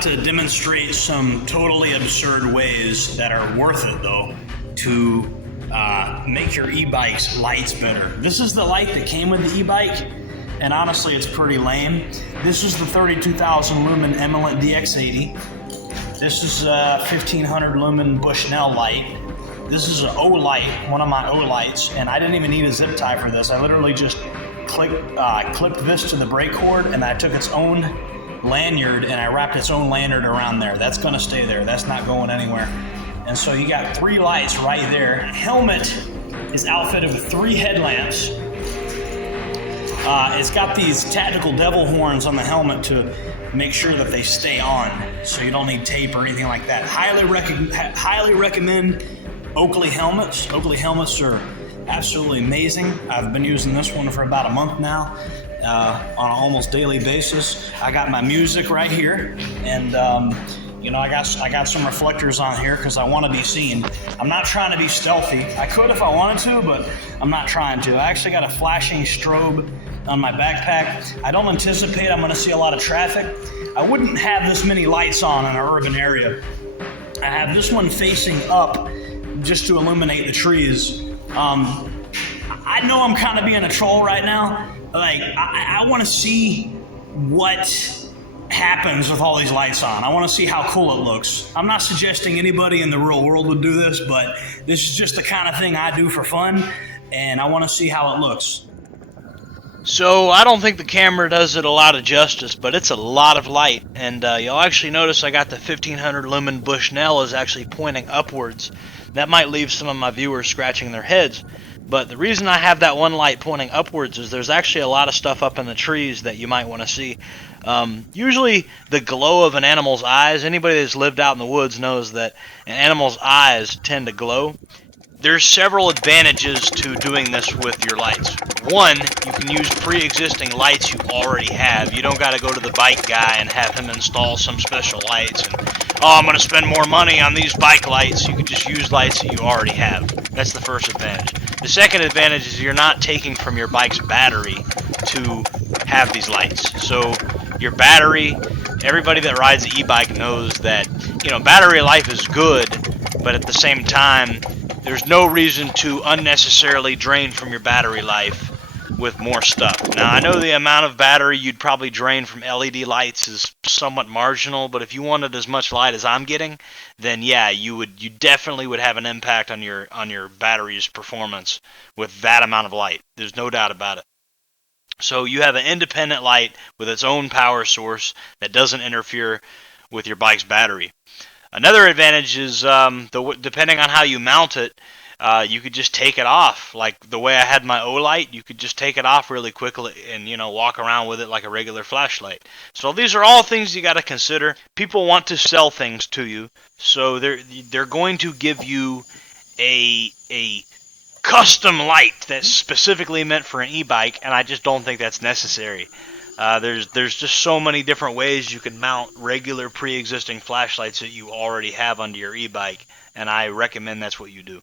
about to demonstrate some totally absurd ways that are worth it, though, to make your e-bike's lights better. This is the light that came with the e-bike, and honestly, it's pretty lame. This is the 32,000 lumen Eminent DX80. This is a 1500 lumen Bushnell light. This is an O light, one of my O lights, and I didn't even need a zip tie for this. I literally just clipped this to the brake cord, and I took its own lanyard and I wrapped its own lanyard around there. That's going to stay there. That's not going anywhere. And so you got 3 lights right there. Helmet is outfitted with 3 headlamps. It's got these tactical devil horns on the helmet to make sure that they stay on, so you don't need tape or anything like that. Highly recommend Oakley helmets. Oakley helmets are absolutely amazing. I've been using this one for about a month now on an almost daily basis. I got my music right here, and I got some reflectors on here because I want to be seen. I'm not trying to be stealthy. I could if I wanted to, but I'm not trying to. I actually got a flashing strobe on my backpack. I don't anticipate I'm going to see a lot of traffic. I wouldn't have this many lights on in an urban area. I have this one facing up just to illuminate the trees. I know I'm kind of being a troll right now. Like, I want to see what happens with all these lights on. I want to see how cool it looks. I'm not suggesting anybody in the real world would do this, but this is just the kind of thing I do for fun, and I want to see how it looks. So I don't think the camera does it a lot of justice, but it's a lot of light, and you'll actually notice I got the 1500 lumen Bushnell is actually pointing upwards. That might leave some of my viewers scratching their heads, but the reason I have that one light pointing upwards is there's actually a lot of stuff up in the trees that you might want to see. Usually the glow of an animal's eyes, anybody that's lived out in the woods knows that an animal's eyes tend to glow. There's several advantages to doing this with your lights. One, you can use pre-existing lights you already have. You don't got to go to the bike guy and have him install some special lights and, oh, I'm going to spend more money on these bike lights. You can just use lights that you already have. That's the first advantage. The second advantage is you're not taking from your bike's battery to have these lights. So your battery, everybody that rides an e-bike knows that, battery life is good, but at the same time, there's no reason to unnecessarily drain from your battery life with more stuff. Now, I know the amount of battery you'd probably drain from LED lights is somewhat marginal, but if you wanted as much light as I'm getting, then yeah, you definitely would have an impact on your battery's performance with that amount of light. There's no doubt about it. So you have an independent light with its own power source that doesn't interfere with your bike's battery. Another advantage is depending on how you mount it, you could just take it off. Like the way I had my O-light, you could just take it off really quickly and, walk around with it like a regular flashlight. So these are all things you got to consider. People want to sell things to you, so they're going to give you a custom light that's specifically meant for an e-bike, and I just don't think that's necessary. There's just so many different ways you can mount regular pre-existing flashlights that you already have onto your e-bike, and I recommend that's what you do.